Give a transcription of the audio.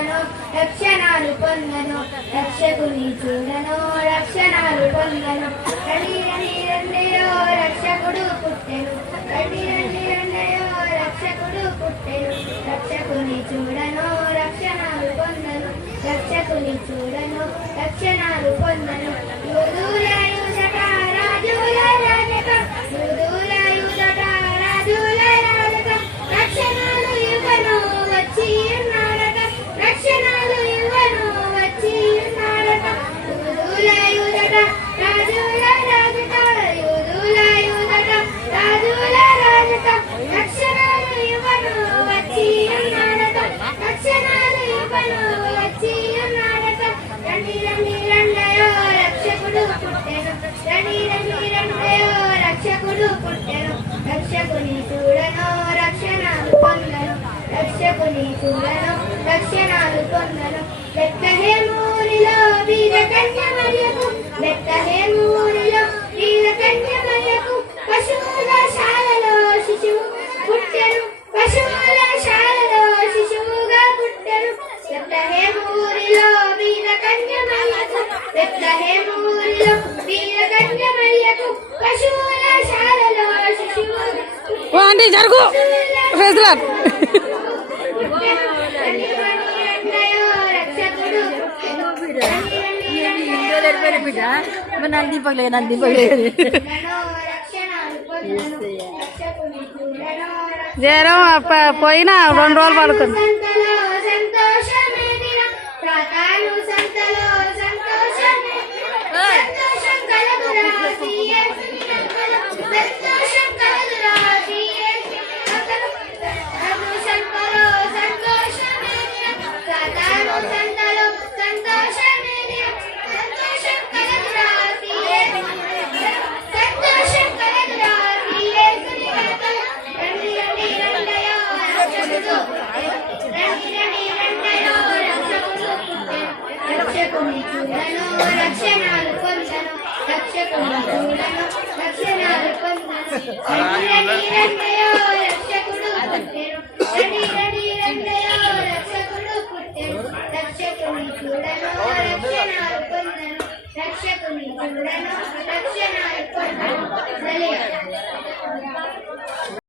చూడను రక్షణాలు పొందను రక్షకుని చూడను రక్షణాలు పొందను రండి రండి రండియో రక్షకుడు పుట్టెను రండి రండి రండియో రక్షకుడు పుట్టెను రక్షకుని చూడను రక్షణాలు పొందను రక్షకుని చూడను రక్షణాలు పొందను యూదుల యూదట రాజుల రాజకం యూదుల యూదట రాజుల రాజకం రక్షణాలు ఇవ్వను వచ్చి ఉన్నాడట రక్షణాలు ఇవ్వను వచ్చి ఉన్నాడట యూదుల యూదట రాజుల రాజకం యూదుల యూదట రాజుల రాజకం రక్షణాలు ఇవ్వను వచ్చి ఉన్నాడట రక్షణాలు ఇవ్వను వచ్చి ఉన్నాడట రండి రండి రండయో రక్షకుడు పుట్టెను రండి రండి రండయో రక్షకుడు పుట్టెను రక్షకుని చూడను రక్షణాలు పొందను రక్షకుని చూడను రక్షణాలు పొందను బెత్లెహేములో బీద కన్య మరియకు బెత్లెహేములో బీద కన్య మరియకు పశువుల శాలలో శిశువు పుట్టెను పశువుల శాలలో శిశువుగా పుట్టెను బెత్లెహేములో బీద కన్య మరియకు బెత్లెహేములో బీద కన్య మరియకు పశువుల శాలలో శిశువుగా ఓ ఆంటీ జరుగు ఫెజలార్ నంది పగలే జ్వరం పోయినా 2 రోజులు పడుకుంది రక్షణాలు పొందను రక్షకుని చూడను రక్షణాలు పొందను రక్షకుడు పుట్టెను రండి రండి రండయో రక్షకుడు పుట్టెను రక్షకుని చూడను రక్షణాలు పొందను రక్షకుని చూడను రక్షణాలు పొందను